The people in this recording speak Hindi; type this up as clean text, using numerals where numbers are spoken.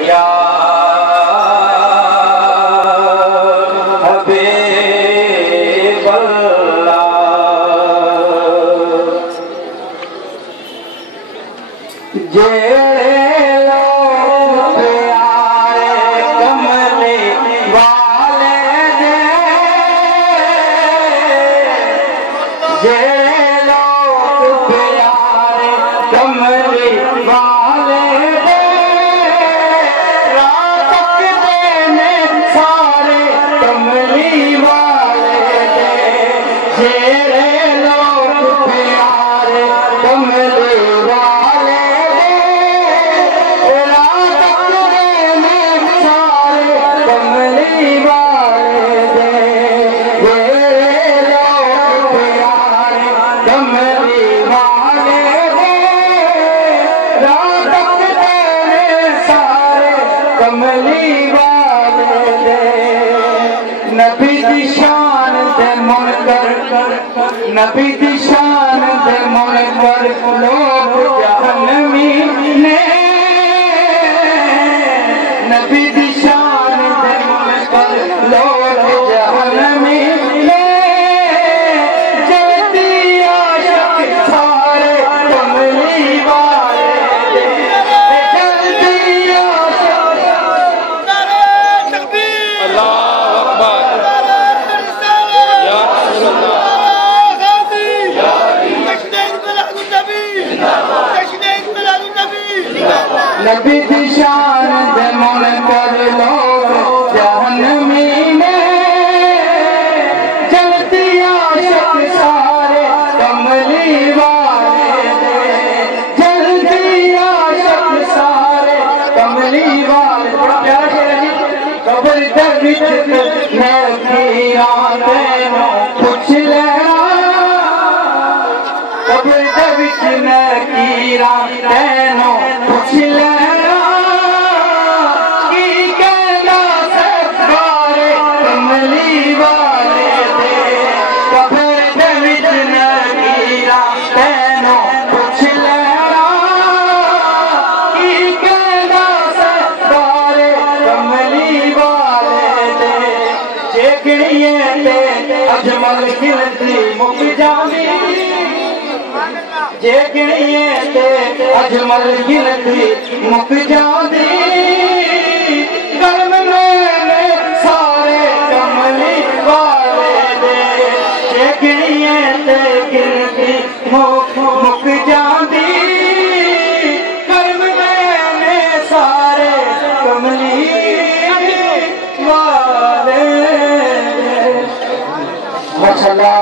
या हबीब अल्लाह। जेड़े लोग प्यारे कमले वाले दे, जेड़े लोग प्यारे कमले वाले दे, रात तकदे ने सारे कमली वाले दे। जेड़े लोग प्यारे कमले वाले दे, रात तकदे ने सारे कमली वाले दे। जेड़े लोग प्यारे कमली वाले दे, रात तकदे ने सारे कमली वाले दे। नबी दी शान दे मुनकर, नबी दी शान दे मुनकर लोग जहन्नमी ने। नबी दी शान दे मुनकर लोग जहन्नमी ने। जलती आशिक सारे कमली वाले दे, जलती आशिक। अल्लाहु अकबर। या रसूलल्लाह। नबी दी शान दे मुनकर लोग जहन्नमी ने। जलती आशिक सारे कमली वाले दे, जलती आशिक सारे कमली वाले। प्यारा शेर जी। कब्र दे विच मैं खीरां तैनों पुछ लेना, कब्र दे विच मैं खीरां तैनों पुछ लेना। की कहना सारे कमली वाले दे, कब्र दे विच मैं खीरां तैनों पुछ लेना। की कहना सारे कमली वाले दे। जे गिणिए ते अजमल गिनती मुक जांदी, जे गिणिए ते अजमल गिनती मुक जांदी। कर्म ने सारे कमली वाले दे, जे गिणिए ते गिनती मुक जांदी। कर्म ने सारे कमली वाले दे। माशाअल्लाह।